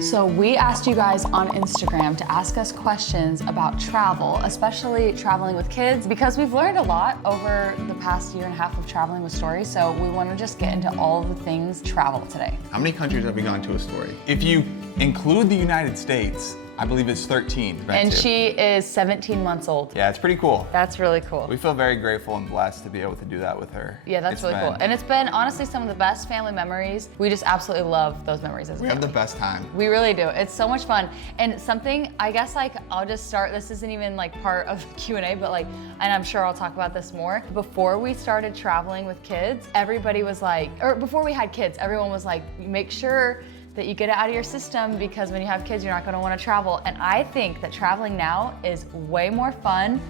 So we asked you guys on Instagram to ask us questions about travel, especially traveling with kids, because we've learned a lot over the past year and a half of traveling with Story. So we want to just get into all of the things travel today. How many countries have we gone to with Story? If you include the United States, I believe it's 13. And she is 17 months old. Yeah, it's pretty cool. That's really cool. We feel very grateful and blessed to be able to do that with her. Yeah, that's really cool. And it's been honestly some of the best family memories. We just absolutely love those memories as well. We have the best time. We really do. It's so much fun. And something, I guess like, I'll just start, this isn't even like part of the Q&A, but like, and I'm sure I'll talk about this more. Before we started traveling with kids, everybody was like, or before we had kids, everyone was like, make sure that you get it out of your system, because when you have kids, you're not gonna wanna travel. And I think that traveling now is way more fun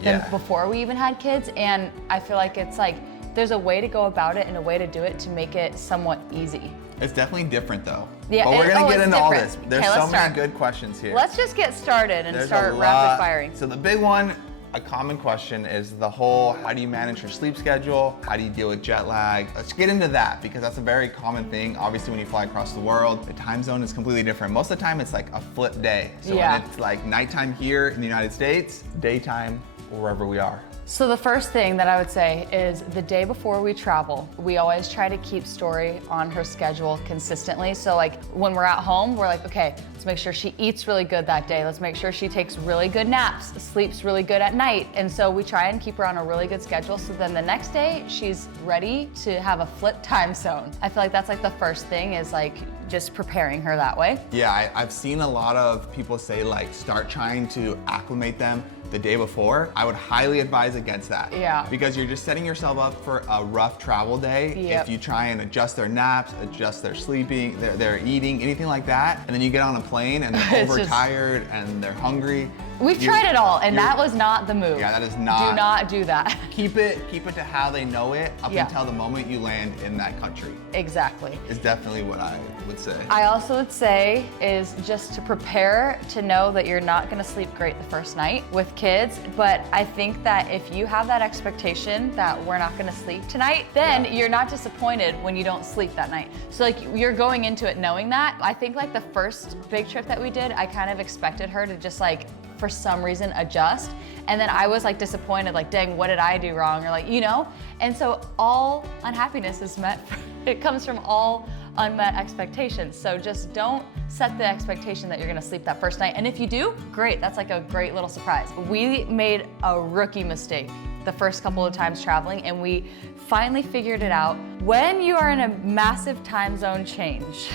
than before we even had kids. And I feel like it's like, there's a way to go about it and a way to do it to make it somewhat easy. It's definitely different though. Yeah, but we're gonna get into all this. There's okay, so many good questions here. Let's just get started and start rapid firing. So the big one, a common question is the whole, how do you manage your sleep schedule? How do you deal with jet lag? Let's get into that, because that's a very common thing. Obviously, when you fly across the world, the time zone is completely different. Most of the time, it's like a flip day. So when it's like nighttime here in the United States, daytime wherever we are. So the first thing that I would say is the day before we travel, we always try to keep Story on her schedule consistently. So like when we're at home, we're like, okay, let's make sure she eats really good that day. Let's make sure she takes really good naps, sleeps really good at night. And so we try and keep her on a really good schedule. So then the next day she's ready to have a flip time zone. I feel like that's like the first thing, is like just preparing her that way. Yeah, I've seen a lot of people say like start trying to acclimate them the day before. I would highly advise against that. Yeah. Because you're just setting yourself up for a rough travel day. If you try and adjust their naps, adjust their sleeping, their eating, anything like that, and then you get on a plane and they're overtired and they're hungry. We've tried it all, and that was not the move. Yeah, that is not. Do not do that. Keep it to how they know it up until the moment you land in that country. Exactly. Is definitely what I would say. I also would say is just to prepare to know that you're not gonna sleep great the first night with kids, but I think that if you have that expectation that we're not gonna sleep tonight, then you're not disappointed when you don't sleep that night. So like you're going into it knowing that. I think like the first big trip that we did, I kind of expected her to just like, for some reason, adjust. And then I was like disappointed, like, dang, what did I do wrong? Or like, you know? And so all unhappiness is met, it comes from all unmet expectations. So just don't set the expectation that you're gonna sleep that first night. And if you do, great, that's like a great little surprise. We made a rookie mistake the first couple of times traveling, and we finally figured it out. When you are in a massive time zone change,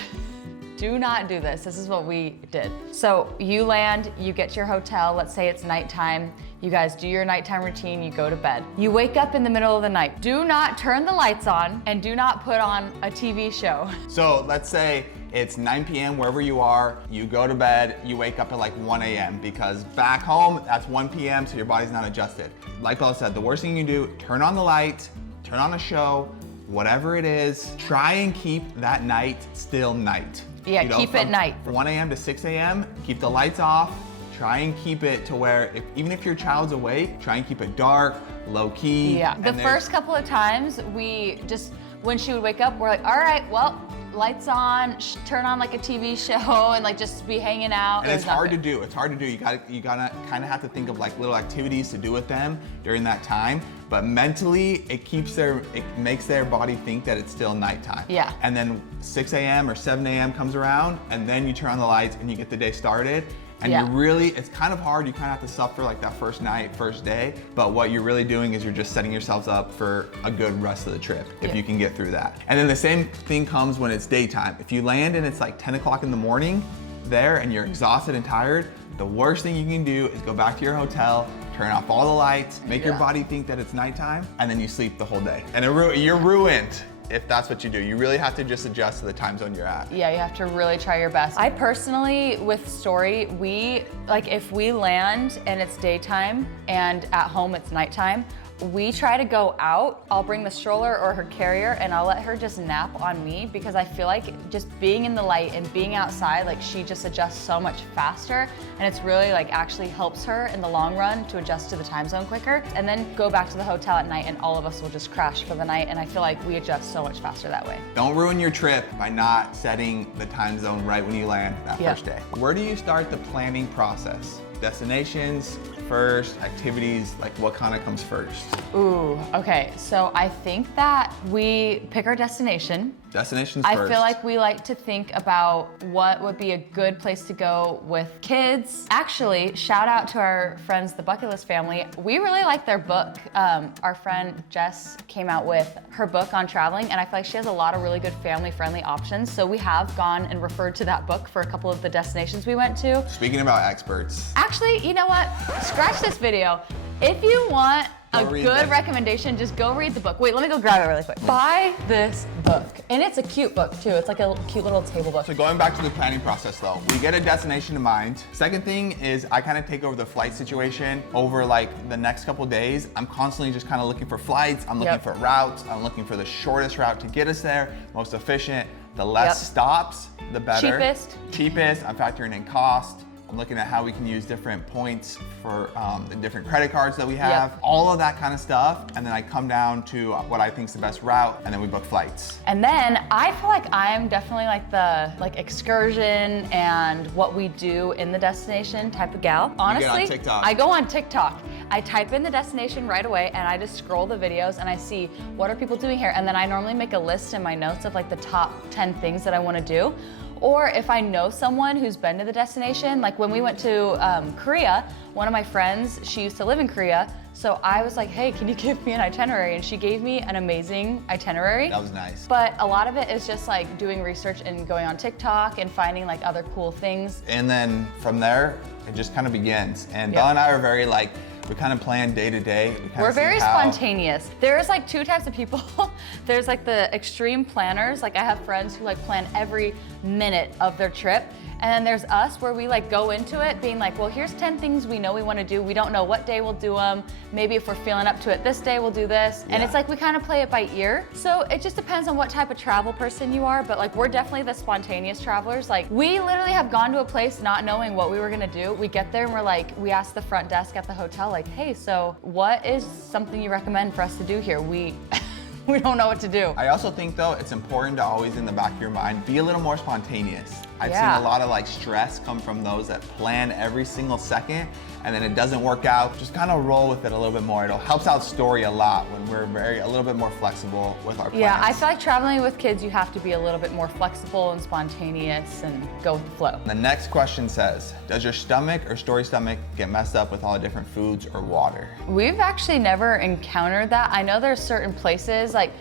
do not do this. This is what we did. So you land, you get to your hotel, let's say it's nighttime. You guys do your nighttime routine, you go to bed. You wake up in the middle of the night. Do not turn the lights on and do not put on a TV show. So let's say it's 9 p.m. wherever you are, you go to bed, you wake up at like 1 a.m. because back home, that's 1 p.m. so your body's not adjusted. Like Bella said, the worst thing you can do, turn on the light, turn on a show, whatever it is, try and keep that night still night. Yeah, keep it night. 1 a.m. to 6 a.m., keep the lights off. Try and keep it to where, even if your child's awake, try and keep it dark, low key. Yeah, the first couple of times, we just, when she would wake up, we're like, all right, well, lights on, turn on like a TV show and like just be hanging out. And it's hard to do, it's hard to do. You gotta kind of have to think of like little activities to do with them during that time. But mentally, it makes their body think that it's still nighttime. Yeah. And then 6 a.m. or 7 a.m. comes around, and then you turn on the lights and you get the day started. And you're really, it's kind of hard. You kind of have to suffer like that first night, first day. But what you're really doing is you're just setting yourselves up for a good rest of the trip if you can get through that. And then the same thing comes when it's daytime. If you land and it's like 10 o'clock in the morning there and you're exhausted and tired, the worst thing you can do is go back to your hotel, turn off all the lights, make your body think that it's nighttime, and then you sleep the whole day. And you're ruined if that's what you do. You really have to just adjust to the time zone you're at. Yeah, you have to really try your best. I personally, with Story, if we land and it's daytime and at home it's nighttime, we try to go out, I'll bring the stroller or her carrier and I'll let her just nap on me because I feel like just being in the light and being outside, like she just adjusts so much faster, and it's really like actually helps her in the long run to adjust to the time zone quicker, and then go back to the hotel at night and all of us will just crash for the night, and I feel like we adjust so much faster that way. Don't ruin your trip by not setting the time zone right when you land that first day. Where do you start the planning process? Destinations first, activities, like what kind of comes first? Ooh, okay, so I think that we pick our destination. Destinations I first. feel like we like to think about what would be a good place to go with kids. Actually, shout out to our friends, the Bucket List family. We really like their book. Our friend Jess came out with her book on traveling, and I feel like she has a lot of really good family-friendly options. So we have gone and referred to that book for a couple of the destinations we went to. Speaking about experts. Actually, you know what? Scratch this video. If you want a good recommendation, just go read the book. Wait, let me go grab it really quick. Buy this book. And it's a cute book too. It's like a cute little table book. So going back to the planning process though, we get a destination in mind. Second thing is I kind of take over the flight situation over like the next couple days. I'm constantly just kind of looking for flights. I'm looking for routes. I'm looking for the shortest route to get us there, most efficient. The less stops, the better. Cheapest. I'm factoring in cost. I'm looking at how we can use different points for the different credit cards that we have, all of that kind of stuff. And then I come down to what I think is the best route, and then we book flights. And then I feel like I'm definitely like the excursion and what we do in the destination type of gal. Honestly, you get on TikTok. I go on TikTok. I type in the destination right away and I just scroll the videos and I see what are people doing here. And then I normally make a list in my notes of like the top 10 things that I want to do. Or if I know someone who's been to the destination, like when we went to Korea, one of my friends, she used to live in Korea, so I was like, hey, can you give me an itinerary? And she gave me an amazing itinerary. That was nice. But a lot of it is just like doing research and going on TikTok and finding like other cool things. And then from there, it just kind of begins. And Dallin and I are very like, we kind of plan day to day. We're very spontaneous. There's like two types of people. There's like the extreme planners. Like I have friends who like plan every minute of their trip. And then there's us where we like go into it being like, well, here's 10 things we know we want to do. We don't know what day we'll do them. Maybe if we're feeling up to it this day, we'll do this. And it's like we kind of play it by ear. So it just depends on what type of travel person you are. But like we're definitely the spontaneous travelers. Like we literally have gone to a place not knowing what we were going to do. We get there and we're like, we ask the front desk at the hotel like, hey, so what is something you recommend for us to do here? We don't know what to do. I also think though, it's important to always in the back of your mind, be a little more spontaneous. I've seen a lot of like stress come from those that plan every single second and then it doesn't work out. Just kind of roll with it a little bit more. It helps out story a lot when we're a little bit more flexible with our plans. Yeah, I feel like traveling with kids, you have to be a little bit more flexible and spontaneous and go with the flow. The next question says, does your stomach or story stomach get messed up with all the different foods or water? We've actually never encountered that. I know there's certain places like,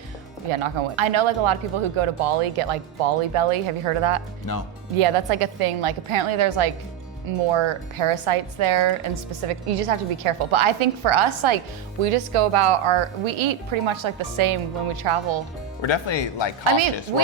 yeah, knock on wood. I know like a lot of people who go to Bali get like Bali belly. Have you heard of that? No. Yeah, that's like a thing. Like apparently there's like more parasites there and specific, you just have to be careful. But I think for us, like we just go about we eat pretty much like the same when we travel. We're definitely like cautious. I mean,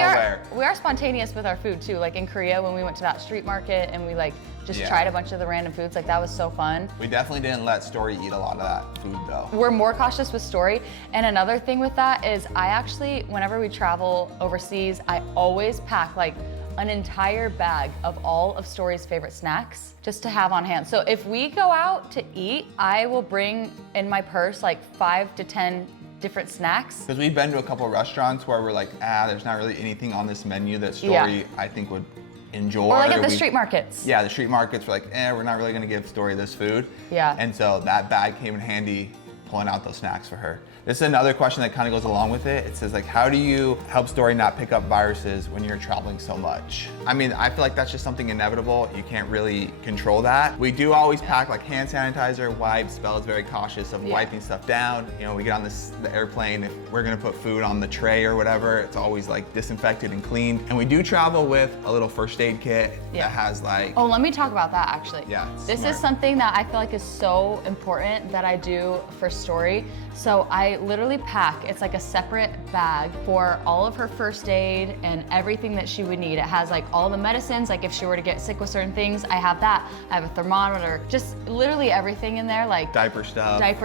we are spontaneous with our food too. Like in Korea when we went to that street market and we like just tried a bunch of the random foods, like that was so fun. We definitely didn't let Story eat a lot of that food though. We're more cautious with Story. And another thing with that is I actually, whenever we travel overseas, I always pack like an entire bag of all of Story's favorite snacks just to have on hand. So if we go out to eat, I will bring in my purse like 5 to 10 different snacks. Because we've been to a couple of restaurants where we're like, there's not really anything on this menu that Story I think would enjoy. Or like at the street markets. Yeah, the street markets, we're like, we're not really gonna give Story this food. Yeah. And so that bag came in handy pulling out those snacks for her. This is another question that kind of goes along with it. It says like, how do you help Story not pick up viruses when you're traveling so much? I mean, I feel like that's just something inevitable. You can't really control that. We do always pack like hand sanitizer, wipes. Bella's very cautious of wiping stuff down. You know, we get on the airplane, if we're gonna put food on the tray or whatever, it's always like disinfected and cleaned. And we do travel with a little first aid kit that has like... Oh, let me talk about that actually. Yeah. This is something that I feel like is so important that I do for Story. So I literally pack, it's like a separate bag for all of her first aid and everything that she would need. It has like all the medicines, like if she were to get sick with certain things, I have that. I have a thermometer, just literally everything in there, like diaper stuff, like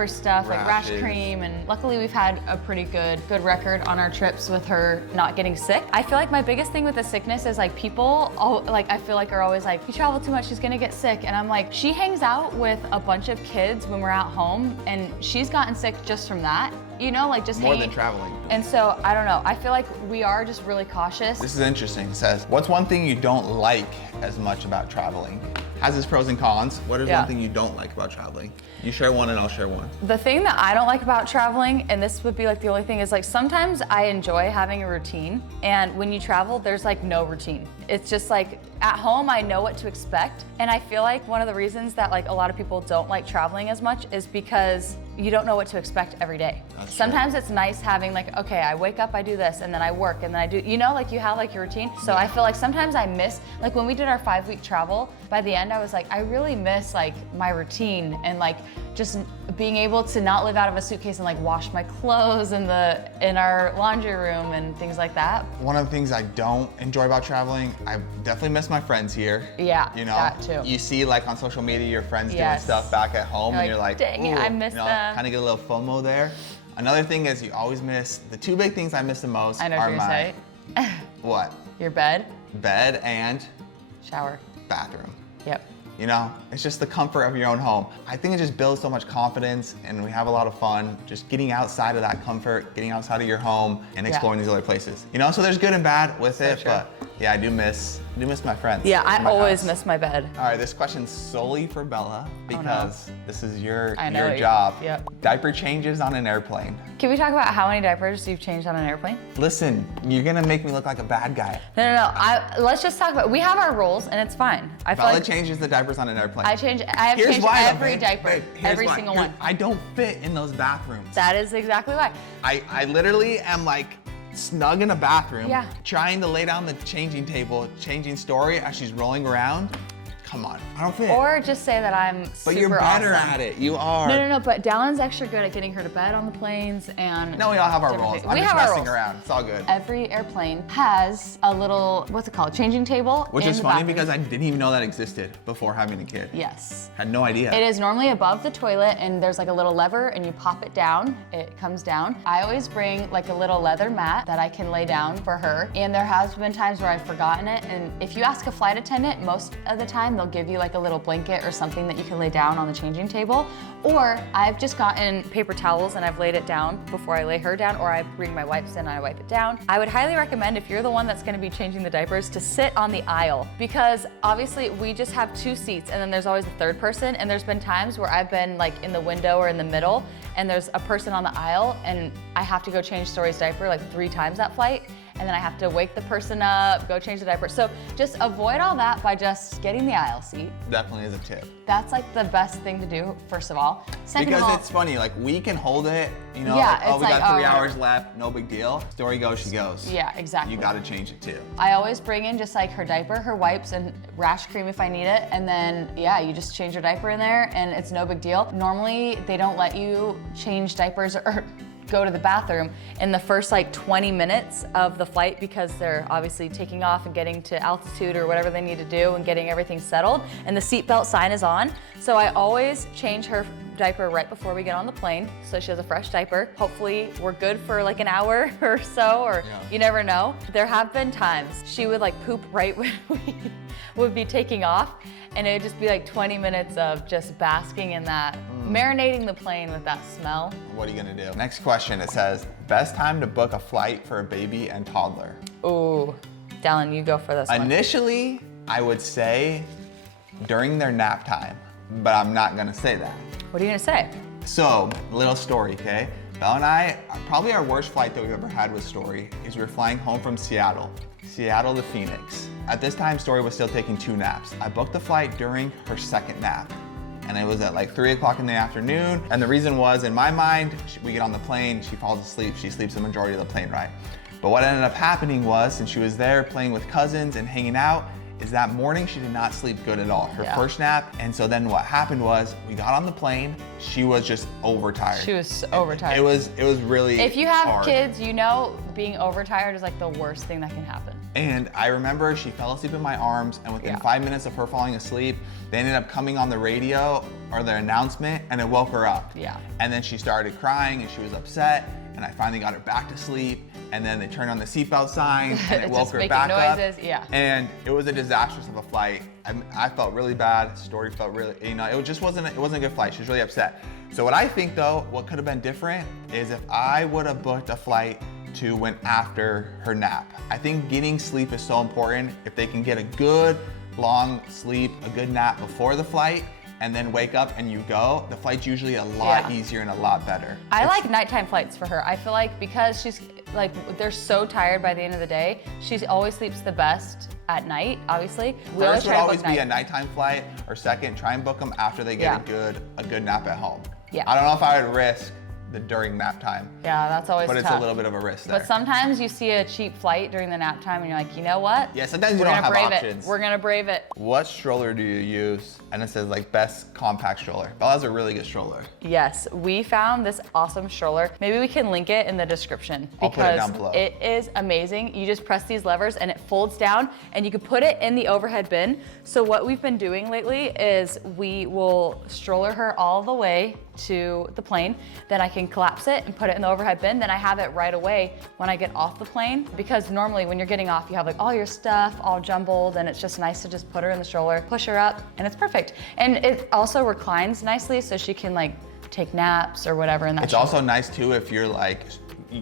rash cream, and luckily we've had a pretty good record on our trips with her not getting sick. I feel like my biggest thing with the sickness is like people, I feel like are always like, you travel too much, she's gonna get sick. And I'm like, she hangs out with a bunch of kids when we're at home, and she's gotten sick just from that. You know, like just more hanging. than traveling. And so, I don't know, I feel like we are just really cautious. This is interesting. It says, what's one thing you don't like as much about traveling? Has its pros and cons. What is one thing you don't like about traveling? You share one and I'll share one. The thing that I don't like about traveling, and this would be like the only thing, is like sometimes I enjoy having a routine, and when you travel, there's like no routine. It's just like, at home, I know what to expect, and I feel like one of the reasons that like a lot of people don't like traveling as much is because you don't know what to expect every day. Sometimes it's nice having like, okay, I wake up, I do this, and then I work, and then I do, you know, like you have like your routine. So I feel like sometimes I miss, like when we did our 5-week travel, by the end I was like, I really miss like my routine and like just being able to not live out of a suitcase and like wash my clothes in our laundry room and things like that. One of the things I don't enjoy about traveling, I definitely miss my friends here. Yeah, you know, that too. You see like on social media your friends doing stuff back at home, and you're like, dang it, I miss them. Kind of get a little FOMO there. Another thing is you always miss, the two big things I miss the most I know are what you're my, gonna say. What? Your bed. Bed and shower. Bathroom. Yep. You know, it's just the comfort of your own home. I think it just builds so much confidence, and we have a lot of fun just getting outside of that comfort, getting outside of your home and exploring these other places. You know, so there's good and bad with it, true. but yeah, I do miss my friends. Yeah, I always miss my bed. All right, this question's solely for Bella because this is your job. Yep. Diaper changes on an airplane. Can we talk about how many diapers you've changed on an airplane? Listen, you're gonna make me look like a bad guy. No. Let's just talk about, we have our rules and it's fine. I feel Bella like changes the diapers on an airplane. I have changed every diaper, every single one. I don't fit in those bathrooms. That is exactly why. I literally am like snug in a bathroom, trying to lay down the changing table, changing Story as she's rolling around. Come on, I don't fit. Or just say that I'm super But you're better awesome. at it, you are. No, but Dallin's extra good at getting her to bed on the planes, and no, we all have our roles. I'm just messing around, it's all good. Every airplane has a little, what's it called, changing table. Which is funny because I didn't even know that existed before having a kid. Yes. Had no idea. It is normally above the toilet, and there's like a little lever, and you pop it down, it comes down. I always bring like a little leather mat that I can lay down for her, and there has been times where I've forgotten it, and if you ask a flight attendant, most of the time they'll give you like a little blanket or something that you can lay down on the changing table. Or I've just gotten paper towels and I've laid it down before I lay her down, or I bring my wipes in and I wipe it down. I would highly recommend, if you're the one that's gonna be changing the diapers, to sit on the aisle, because obviously we just have 2 seats and then there's always a third person, and there's been times where I've been like in the window or in the middle and there's a person on the aisle and I have to go change Story's diaper like 3 times that flight, and then I have to wake the person up, go change the diaper. So just avoid all that by just getting the aisle seat. Definitely is a tip. That's like the best thing to do, first of all. Second because of all, it's funny, like we can hold it, you know, yeah, like, oh, we like, got 3 hours left, no big deal. Story goes, she goes. Yeah, exactly. You gotta change it too. I always bring in just like her diaper, her wipes, and rash cream if I need it, and then yeah, you just change your diaper in there and it's no big deal. Normally, they don't let you change diapers or go to the bathroom in the first like 20 minutes of the flight because they're obviously taking off and getting to altitude or whatever they need to do and getting everything settled, and the seatbelt sign is on. So I always change her diaper right before we get on the plane so she has a fresh diaper. Hopefully we're good for like an hour or so, or you never know. There have been times she would like poop right when we would be taking off, and it would just be like 20 minutes of just basking in that, marinating the plane with that smell. What are you gonna do? Next question, it says, best time to book a flight for a baby and toddler? Ooh, Dallin, you go for this one. Initially, I would say during their nap time, but I'm not gonna say that. What are you gonna say? So, little story, okay? Belle and I, probably our worst flight that we've ever had with Story is we were flying home from Seattle to Phoenix. At this time, Story was still taking 2 naps. I booked the flight during her second nap, and it was at like 3 o'clock in the afternoon. And the reason was, in my mind, we get on the plane, she falls asleep, she sleeps the majority of the plane ride. But what ended up happening was, since she was there playing with cousins and hanging out, is that morning she did not sleep good at all. Her first nap. And so then what happened was we got on the plane. She was just overtired. She was overtired. It was really If you have hard. kids, you know being overtired is like the worst thing that can happen. And I remember she fell asleep in my arms, and within 5 minutes of her falling asleep, they ended up coming on the radio or the announcement, and it woke her up. Yeah. And then she started crying and she was upset, and I finally got her back to sleep. And then they turned on the seatbelt sign and it woke her back noises, up. Yeah. And it was a disastrous of a flight. I felt really bad. Story felt really, it just wasn't a good flight. She was really upset. So what I think though, what could have been different is if I would have booked a flight to when after her nap. I think getting sleep is so important. If they can get a good long sleep, a good nap before the flight, and then wake up and you go, the flight's usually a lot easier and a lot better. I like nighttime flights for her. I feel like because she's like, they're so tired by the end of the day, she always sleeps the best at night, obviously. We First would always be night. a nighttime flight, or second, try and book them after they get a good nap at home. Yeah. I don't know if I would risk the during nap time. Yeah, that's always But tough. it's a little bit of a risk there. But sometimes you see a cheap flight during the nap time and you're like, you know what? Yeah, sometimes you We're don't gonna have brave options. it. We're gonna brave it. What stroller do you use? And it says like best compact stroller. Bella's a really good stroller. Yes, we found this awesome stroller. Maybe we can link it in the description I'll put it because down below. it is amazing. You just press these levers and it folds down and you can put it in the overhead bin. So what we've been doing lately is we will stroller her all the way to the plane. Then I can collapse it and put it in the overhead bin. Then I have it right away when I get off the plane, because normally when you're getting off, you have like all your stuff all jumbled, and it's just nice to just put her in the stroller, push her up, and it's perfect. And it also reclines nicely so she can like take naps or whatever in that It's also nice too if you're like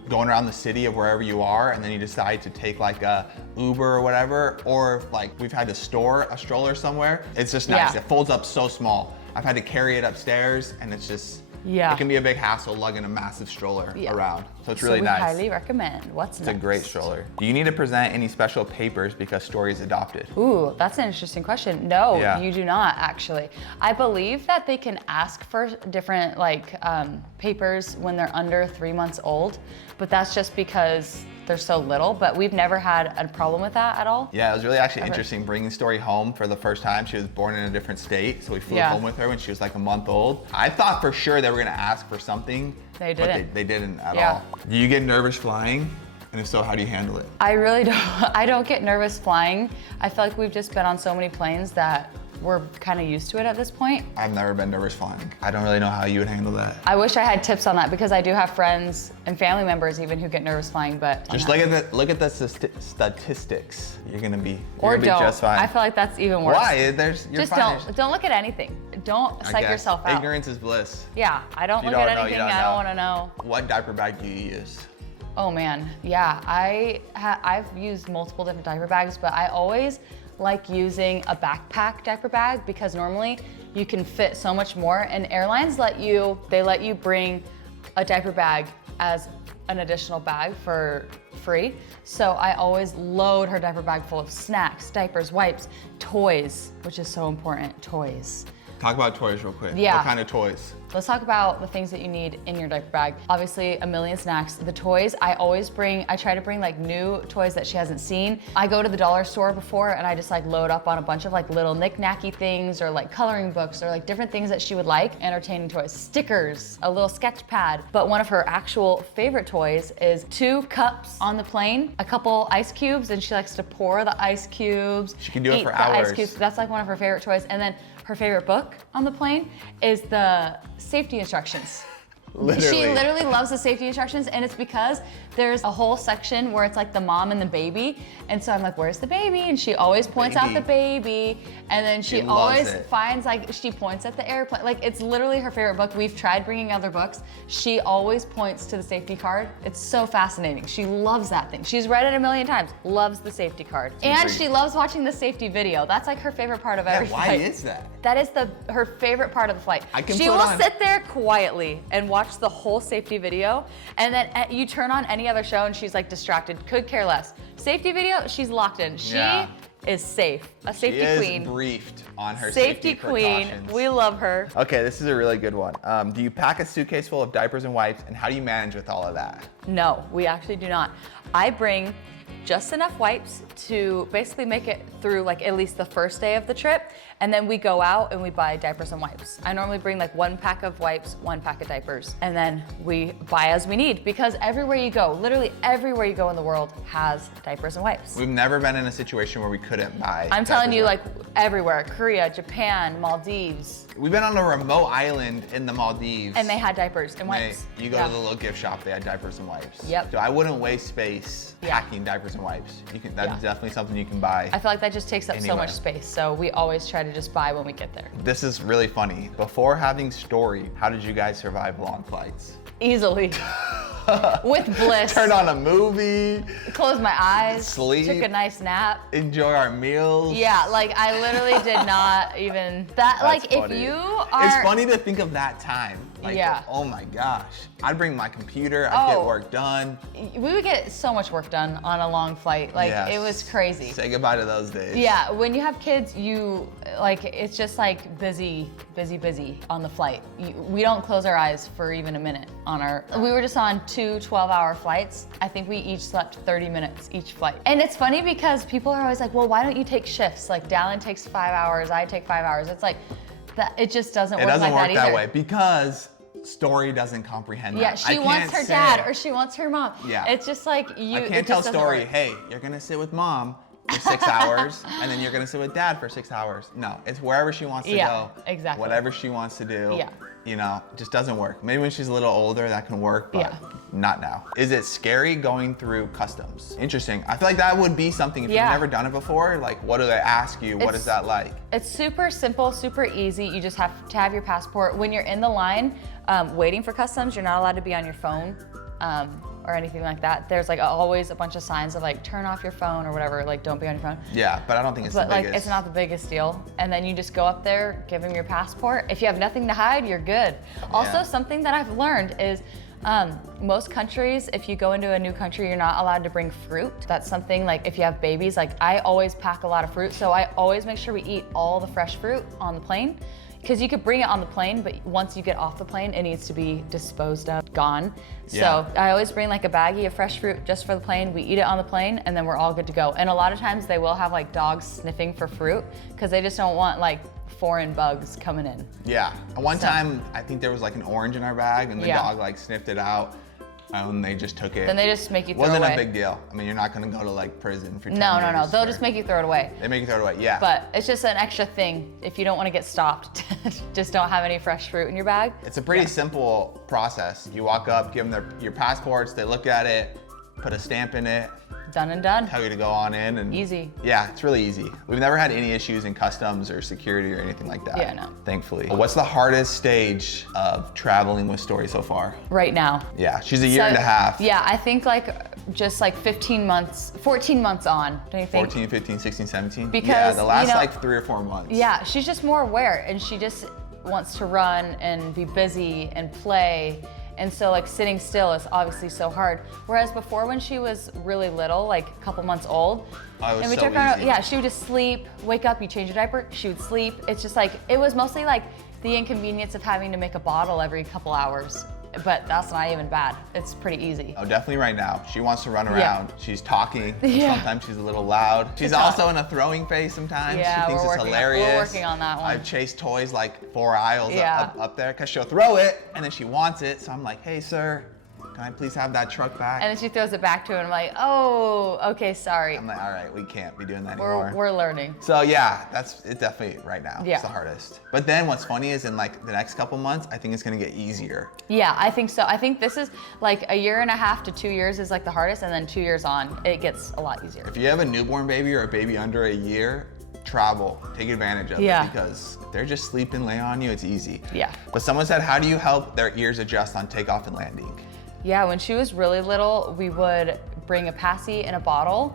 going around the city of wherever you are and then you decide to take like a Uber or whatever, or if like we've had to store a stroller somewhere. It's just nice. It folds up so small. I've had to carry it upstairs and it's just, it can be a big hassle lugging a massive stroller around. So it's really nice. We highly recommend. What's next? It's a great stroller. Do you need to present any special papers because Story is adopted? Ooh, that's an interesting question. No, Yeah. you do not actually. I believe that they can ask for different like papers when they're under 3 months old, but that's just because they're so little, but we've never had a problem with that at all. Yeah, it was really actually interesting bringing Story home for the first time. She was born in a different state, so we flew home with her when she was like a month old. I thought for sure they were gonna ask for something, They didn't. but they didn't at all. Do you get nervous flying? And if so, how do you handle it? I really don't. I don't get nervous flying. I feel like we've just been on so many planes that we're kind of used to it at this point. I've never been nervous flying. I don't really know how you would handle that. I wish I had tips on that because I do have friends and family members even who get nervous flying, but Just look at the statistics. You're gonna be just fine. I feel like that's even worse. Why? You're Just fine. don't look at anything. Don't psych yourself out. Ignorance is bliss. Yeah, I don't You look don't at know, you anything. don't I don't know. want to know. What diaper bag do you use? Oh man, yeah. I've used multiple different diaper bags, but I always like using a backpack diaper bag because normally you can fit so much more, and airlines let you bring a diaper bag as an additional bag for free. So I always load her diaper bag full of snacks, diapers, wipes, toys, which is so important, toys. Talk about toys real quick. Yeah. What kind of toys? Let's talk about the things that you need in your diaper bag. Obviously, a million snacks. The toys, I try to bring like new toys that she hasn't seen. I go to the dollar store before and I just like load up on a bunch of like little knick-knacky things or like coloring books or like different things that she would like, entertaining toys, stickers, a little sketch pad. But one of her actual favorite toys is 2 cups on the plane, a couple ice cubes, and she likes to pour the ice cubes. She can do it for the hours. Ice cubes. That's like one of her favorite toys. And then her favorite book on the plane is the safety instructions. Literally. She literally loves the safety instructions, and it's because there's a whole section where it's like the mom and the baby, and so I'm like, where's the baby? And she always points out the baby, and then she always finds like, she points at the airplane. Like, it's literally her favorite book. We've tried bringing other books. She always points to the safety card. It's so fascinating. She loves that thing. She's read it a million times, loves the safety card. And she loves watching the safety video. That's like her favorite part of every Why flight. is that? That is her favorite part of the flight. She will sit there quietly and watch the whole safety video, and then you turn on any other show and she's like distracted, could care less. Safety video, she's locked in. She is safe, a safety queen. She is briefed on her safety queen. precautions. We love her. Okay, this is a really good one. Do you pack a suitcase full of diapers and wipes, and how do you manage with all of that? No, we actually do not. I bring just enough wipes to basically make it through like at least the first day of the trip. And then we go out and we buy diapers and wipes. I normally bring like 1 pack of wipes, 1 pack of diapers, and then we buy as we need, because everywhere you go, literally everywhere you go in the world has diapers and wipes. We've never been in a situation where we couldn't buy. I'm telling you, like everywhere, Korea, Japan, Maldives. We've been on a remote island in the Maldives. And they had diapers and wipes. You go to the little gift shop, they had diapers and wipes. Yep. So I wouldn't waste space packing diapers and wipes. That's definitely something you can buy. I feel like that just takes up so anywhere. much space, so we always try to just buy when we get there. This is really funny. Before having Story, how did you guys survive long flights? Easily. With bliss. Turn on a movie. Close my eyes. Sleep. Took a nice nap. Enjoy our meals. Yeah, like I literally did not even, that, like funny. if you are. It's funny to think of that time. Like, oh my gosh. I'd bring my computer, I'd get work done. We would get so much work done on a long flight. Like it was crazy. Say goodbye to those days. Yeah, when you have kids, it's just like busy on the flight. We don't close our eyes for even a minute we were just on 2 12-hour flights. I think we each slept 30 minutes each flight. And it's funny because people are always like, well, why don't you take shifts? Like Dallin takes 5 hours, I take 5 hours. It's like, that it just doesn't work like that either. It doesn't work that way because Story doesn't comprehend that. Yeah, she wants her dad or she wants her mom. Yeah. It's just like I can't tell Story, hey, you're gonna sit with mom for 6 hours and then you're gonna sit with dad for 6 hours. No, it's wherever she wants to go. Exactly. Whatever she wants to do. Yeah. You know, just doesn't work. Maybe when she's a little older that can work, but not now. Is it scary going through customs? Interesting. I feel like that would be something if you've never done it before. Like, what do they ask you? What is that like? It's super simple, super easy. You just have to have your passport. When you're in the line waiting for customs, you're not allowed to be on your phone or anything like that. There's like always a bunch of signs of like turn off your phone or whatever, like don't be on your phone. Yeah, but I don't think it's the biggest. Like it's not the biggest deal. And then you just go up there, give them your passport. If you have nothing to hide, you're good. Also, something that I've learned is most countries, if you go into a new country, you're not allowed to bring fruit. That's something like if you have babies, like I always pack a lot of fruit. So I always make sure we eat all the fresh fruit on the plane. Because you could bring it on the plane, but once you get off the plane, it needs to be disposed of, gone. So I always bring like a baggie of fresh fruit just for the plane. We eat it on the plane and then we're all good to go. And a lot of times they will have like dogs sniffing for fruit because they just don't want like foreign bugs coming in. Yeah, one time I think there was like an orange in our bag and the dog like sniffed it out. And they just took it. Then they just make you throw it away. Wasn't a big deal. I mean, you're not gonna go to like prison for 10 years. No. They'll just make you throw it away. They make you throw it away, yeah. But it's just an extra thing. If you don't want to get stopped, just don't have any fresh fruit in your bag. It's a pretty simple process. You walk up, give them your passports, they look at it, put a stamp in it. Done and done. Tell you to go on in. And easy. Yeah, it's really easy. We've never had any issues in customs or security or anything like that. Yeah, no. Thankfully. What's the hardest stage of traveling with Story so far? Right now. Yeah, she's a year and a half. Yeah, I think like just like 14 months on, don't you think? 14, 15, 16, 17? Because, yeah, the last like 3 or 4 months. Yeah, she's just more aware and she just wants to run and be busy and play. And so like sitting still is obviously so hard. Whereas before when she was really little, like a couple months old, and we took her out, she would just sleep, wake up, you change your diaper, she would sleep. It's just like, it was mostly like the inconvenience of having to make a bottle every couple hours. But that's not even bad. It's pretty easy. Oh, definitely right now. She wants to run around. She's talking. Yeah. Sometimes she's a little loud. She's also in a throwing phase sometimes. Yeah, she thinks it's hilarious. We're working on that one. I've chased toys like 4 aisles up there because she'll throw it and then she wants it. So I'm like, hey, sir, can I please have that truck back? And then she throws it back to him. I'm like, oh, okay, sorry. I'm like, all right, we can't be doing that anymore. We're learning. So yeah, it's definitely right now. Yeah. It's the hardest. But then what's funny is in like the next couple months, I think it's gonna get easier. Yeah, I think so. I think this is like a year and a half to 2 years is like the hardest, and then 2 years on, it gets a lot easier. If you have a newborn baby or a baby under a year, travel, take advantage of it because if they're just sleeping, lay on you, it's easy. Yeah. But someone said, how do you help their ears adjust on takeoff and landing? Yeah, when she was really little, we would bring a passy in a bottle,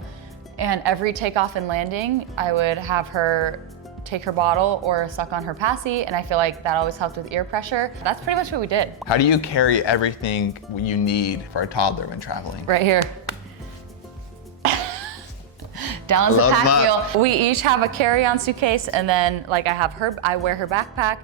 and every takeoff and landing, I would have her take her bottle or suck on her passy, and I feel like that always helped with ear pressure. That's pretty much what we did. How do you carry everything you need for a toddler when traveling? Right here. Dallin's a pack mule. We each have a carry-on suitcase, and then like I wear her backpack,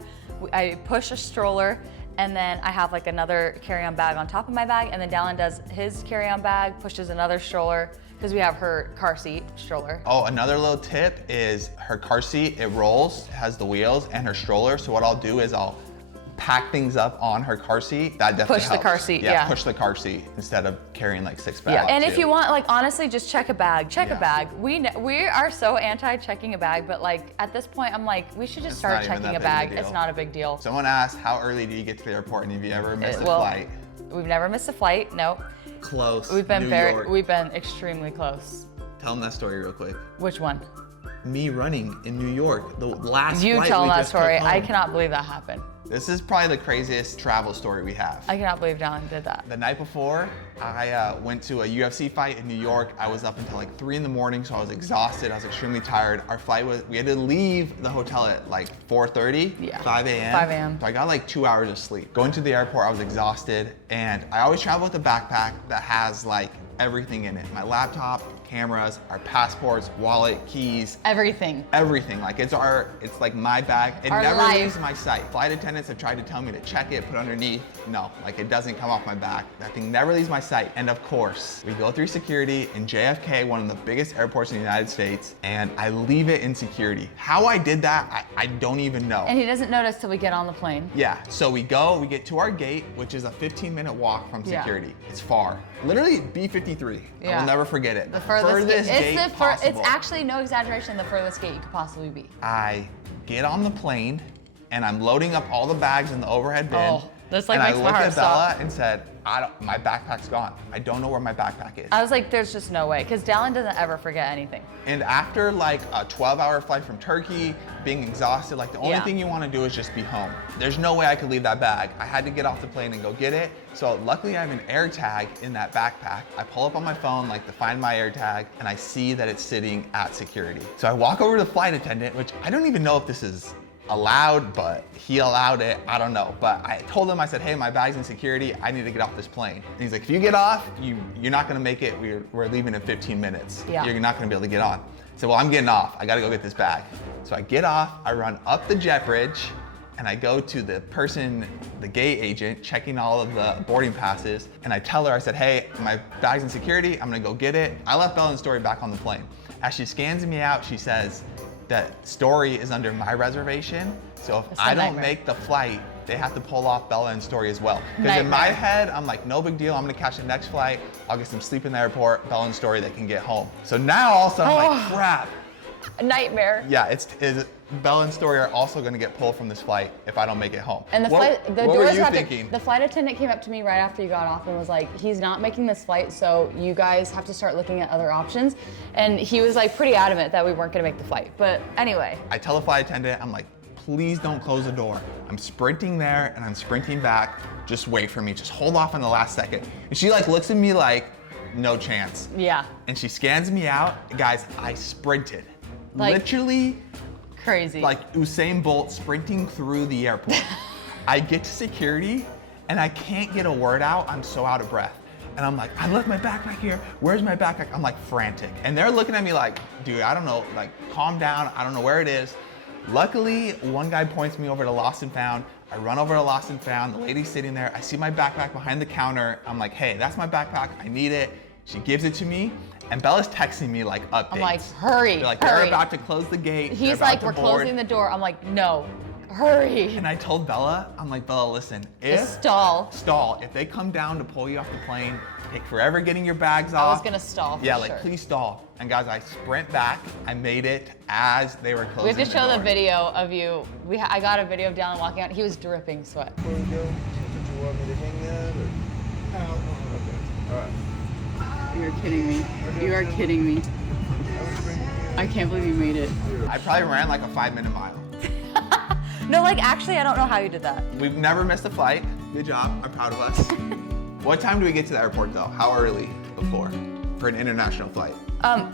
I push a stroller, and then I have like another carry-on bag on top of my bag, and then Dallin does his carry-on bag, pushes another stroller, because we have her car seat, stroller. Oh, another little tip is her car seat, it rolls, has the wheels, and her stroller. So what I'll do is I'll pack things up on her car seat. That definitely Push helps. the car seat, yeah. Push the car seat instead of carrying like 6 bags. And if you want, like, honestly, just check a bag. Check a bag. We are so anti checking a bag, but like at this point, I'm like, we should just start checking a bag. It's not a big deal. Someone asked, how early do you get to the airport, and have you ever missed a flight? We've never missed a flight. No. Close. We've been extremely close. Tell them that story real quick. Which one? Me running in New York, the last You flight tell we that just story. took home. I cannot believe that happened. This is probably the craziest travel story we have. I cannot believe Dallin did that. The night before, I went to a UFC fight in New York. I was up until like 3 in the morning, so I was exhausted. I was extremely tired. Our flight we had to leave the hotel at like 4:30, 5 a.m. 5 a.m. So I got like 2 hours of sleep. Going to the airport, I was exhausted, and I always travel with a backpack that has like everything in it. My laptop, cameras, our passports, wallet, keys. Everything. Everything. Like it's like my bag. It Our never life. leaves my sight. Flight attendants have tried to tell me to check it, put underneath. No, like it doesn't come off my back. That thing never leaves my sight. And of course, we go through security in JFK, one of the biggest airports in the United States, and I leave it in security. How I did that, I don't even know. And he doesn't notice till we get on the plane. Yeah, so we get to our gate, which is a 15-minute walk from security. It's far. Literally B53. I will never forget it. The furthest gate possible. It's actually, no exaggeration, the furthest gate you could possibly be. I get on the plane and I'm loading up all the bags in the overhead bin. Oh, this like and makes I my looked heart at stop. Bella and said, my backpack's gone. I don't know where my backpack is. I was like, there's just no way, because Dallin doesn't ever forget anything. And after like a 12-hour flight from Turkey, being exhausted, like the only thing you want to do is just be home. There's no way I could leave that bag. I had to get off the plane and go get it. So luckily I have an AirTag in that backpack. I pull up on my phone, like to find my AirTag, and I see that it's sitting at security. So I walk over to the flight attendant, which I don't even know if this is allowed, but he allowed it, I don't know. But I told him, I said, hey, my bag's in security, I need to get off this plane. And he's like, if you get off, you're not gonna make it, we're leaving in 15 minutes. Yeah. You're not gonna be able to get on. I said, well, I'm getting off, I gotta go get this bag. So I get off, I run up the jet bridge, and I go to the gate agent, checking all of the boarding passes, and I tell her, I said, hey, my bag's in security, I'm gonna go get it. I left Bella and Story back on the plane. As she scans me out, she says, that Story is under my reservation, so if I don't make the flight, they have to pull off Bella and Story as well. Because in my head, I'm like, no big deal, I'm gonna catch the next flight, I'll get some sleep in the airport, Bella and Story, they can get home. So now all of a sudden, I'm like, crap. A nightmare. Yeah, Bella and Story are also gonna get pulled from this flight if I don't make it home. And what were you thinking? The flight attendant came up to me right after you got off and was like, he's not making this flight, so you guys have to start looking at other options. And he was like pretty adamant that we weren't gonna make the flight. But anyway. I tell the flight attendant, I'm like, please don't close the door. I'm sprinting there and I'm sprinting back. Just wait for me, just hold off on the last second. And she like looks at me like, no chance. Yeah. And she scans me out. Guys, I sprinted. Like, literally crazy. Like Usain Bolt sprinting through the airport. I get to security and I can't get a word out. I'm so out of breath. And I'm like, I left my backpack here. Where's my backpack? I'm like frantic. And they're looking at me like, dude, I don't know, like calm down. I don't know where it is. Luckily, one guy points me over to Lost and Found. I run over to Lost and Found. The lady's sitting there. I see my backpack behind the counter. I'm like, hey, that's my backpack. I need it. She gives it to me. And Bella's texting me like updates. I'm like, hurry, They're like, hurry. they're about to close the gate. He's like, we're closing the door. I'm like, no, hurry. And I told Bella, I'm like, Bella, listen, Stall. If they come down to pull you off the plane, take forever getting your bags off. I was gonna stall for Yeah, sure. like please stall. And guys, I sprint back. I made it as they were closing. We have to show the the video of you. I got a video of Dallin walking out. He was dripping sweat. Before we go, did you want me to hang that or? No. Okay. All right. You're kidding me. You are kidding me. I can't believe you made it. I probably ran like a 5-minute mile. No, like actually, I don't know how you did that. We've never missed a flight. Good job. I'm proud of us. What time do we get to the airport though? How early before for an international flight?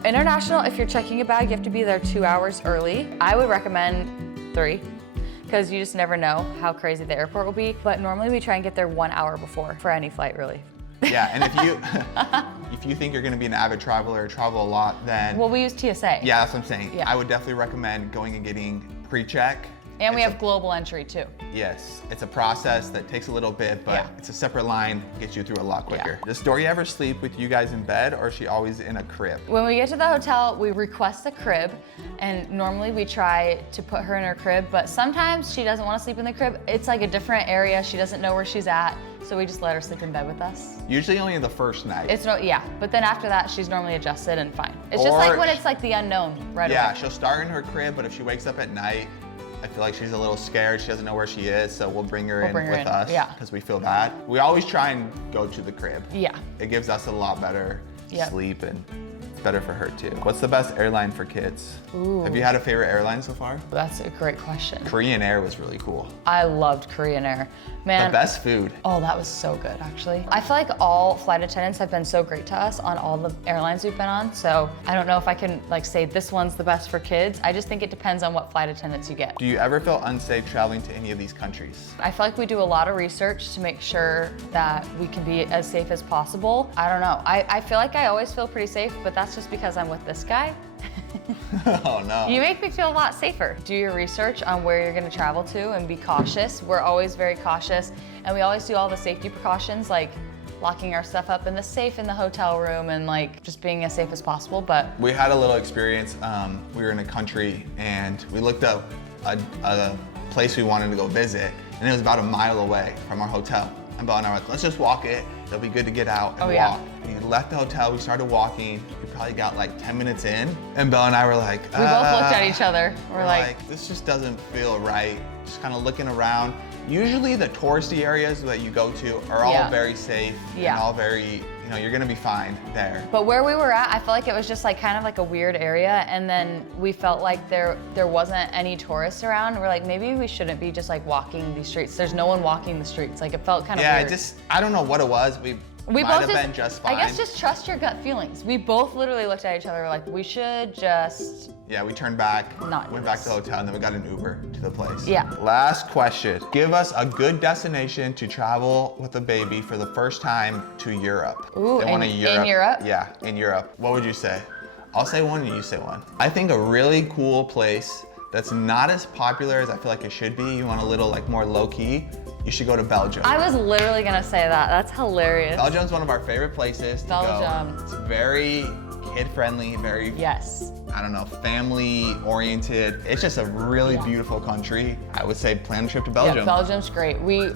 International, if you're checking a bag, you have to be there 2 hours early. I would recommend 3, because you just never know how crazy the airport will be. But normally we try and get there 1 hour before for any flight, really. Yeah, and if you think you're going to be an avid traveler or travel a lot, then Well, we use TSA. yeah, that's what I'm saying. Yeah. I would definitely recommend going and getting pre-check And we have global entry too. Yes, it's a process that takes a little bit, but Yeah. it's a separate line, gets you through a lot quicker. Yeah. Does Story ever sleep with you guys in bed, or is she always in a crib? When we get to the hotel, we request a crib, and normally we try to put her in her crib, but sometimes she doesn't want to sleep in the crib. It's like a different area, she doesn't know where she's at, so we just let her sleep in bed with us. Usually only the first night. Yeah, but then after that, she's normally adjusted and fine. It's just like when it's like the unknown right Yeah, away. she'll start in her crib, but if she wakes up at night, I feel like she's a little scared. She doesn't know where she is, so we'll bring her in with us yeah. because we feel bad. We always try and go to the crib. Yeah. It gives us a lot better Yep. sleep, and it's better for her too. What's the best airline for kids? Ooh. Have you had a favorite airline so far? That's a great question. Korean Air was really cool. I loved Korean Air. Man. The best food. Oh, that was so good, actually. I feel like all flight attendants have been so great to us on all the airlines we've been on, so I don't know if I can like say this one's the best for kids. I just think it depends on what flight attendants you get. Do you ever feel unsafe traveling to any of these countries? I feel like we do a lot of research to make sure that we can be as safe as possible. I don't know. I feel like I always feel pretty safe, but that's just because I'm with this guy. Oh no. You make me feel a lot safer. Do your research on where you're gonna travel to and be cautious. We're always very cautious, and we always do all the safety precautions, like locking our stuff up in the safe in the hotel room and like just being as safe as possible, but. We had a little experience. We were in a country and we looked up a place we wanted to go visit, and it was about a mile away from our hotel. And Bella and I were like, let's just walk it. It'll be good to get out and walk. Yeah. We left the hotel, we started walking. We probably got like 10 minutes in, and Bella and I were like, We both looked at each other. We're like, this just doesn't feel right. Just kind of looking around. Usually the touristy areas that you go to are all Yeah. very safe Yeah. and all very, you're gonna be fine there. but where we were at, I felt like it was just like kind of like a weird area, and then we felt like there wasn't any tourists around. We're like, maybe we shouldn't be just like walking these streets. There's no one walking the streets. Like it felt kind of weird. Yeah, I don't know what it was. We We might both have been just fine. I guess just trust your gut feelings. We both literally looked at each other like, we should just. Yeah, we turned back, Not went do back this. to the hotel, and then we got an Uber to the place. Yeah. Last question. Give us a good destination to travel with a baby for the first time to Europe. Ooh, They want in Europe? Yeah, in Europe. What would you say? I'll say one and you say one. I think a really cool place that's not as popular as I feel like it should be, you want a little like more low key, you should go to Belgium. I was literally gonna say that. That's hilarious. Belgium's one of our favorite places to Belgium. go. It's very kid-friendly, very, Yes. I don't know, family-oriented. It's just a really beautiful country. I would say plan a trip to Belgium. Yeah, Belgium's great. We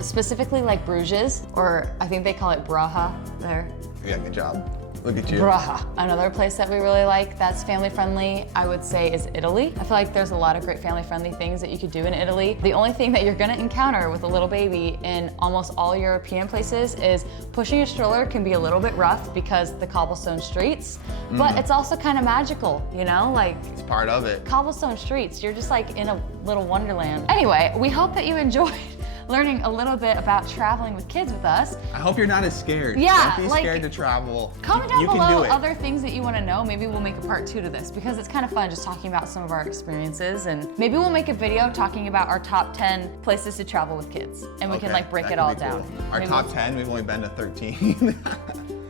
specifically like Bruges, or I think they call it Braga there. Yeah, good job. Look at you. Braga. Another place that we really like that's family friendly, I would say, is Italy. I feel like there's a lot of great family friendly things that you could do in Italy. The only thing that you're gonna encounter with a little baby in almost all European places is pushing a stroller can be a little bit rough because the cobblestone streets, but it's also kind of magical, like It's part of it. cobblestone streets. You're just like in a little wonderland. Anyway, we hope that you enjoyed learning a little bit about traveling with kids with us. I hope you're not as scared. Yeah, Don't be like, scared to travel. Comment down you can below do it. other things that you want to know. Maybe we'll make a part 2 to this because it's kind of fun just talking about some of our experiences, and maybe we'll make a video talking about our top 10 places to travel with kids, and we can like break that it could all be down. cool. Our Maybe top 10, we've only been to 13.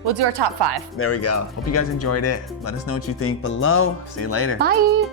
We'll do our top 5. There we go. Hope you guys enjoyed it. Let us know what you think below. See you later. Bye.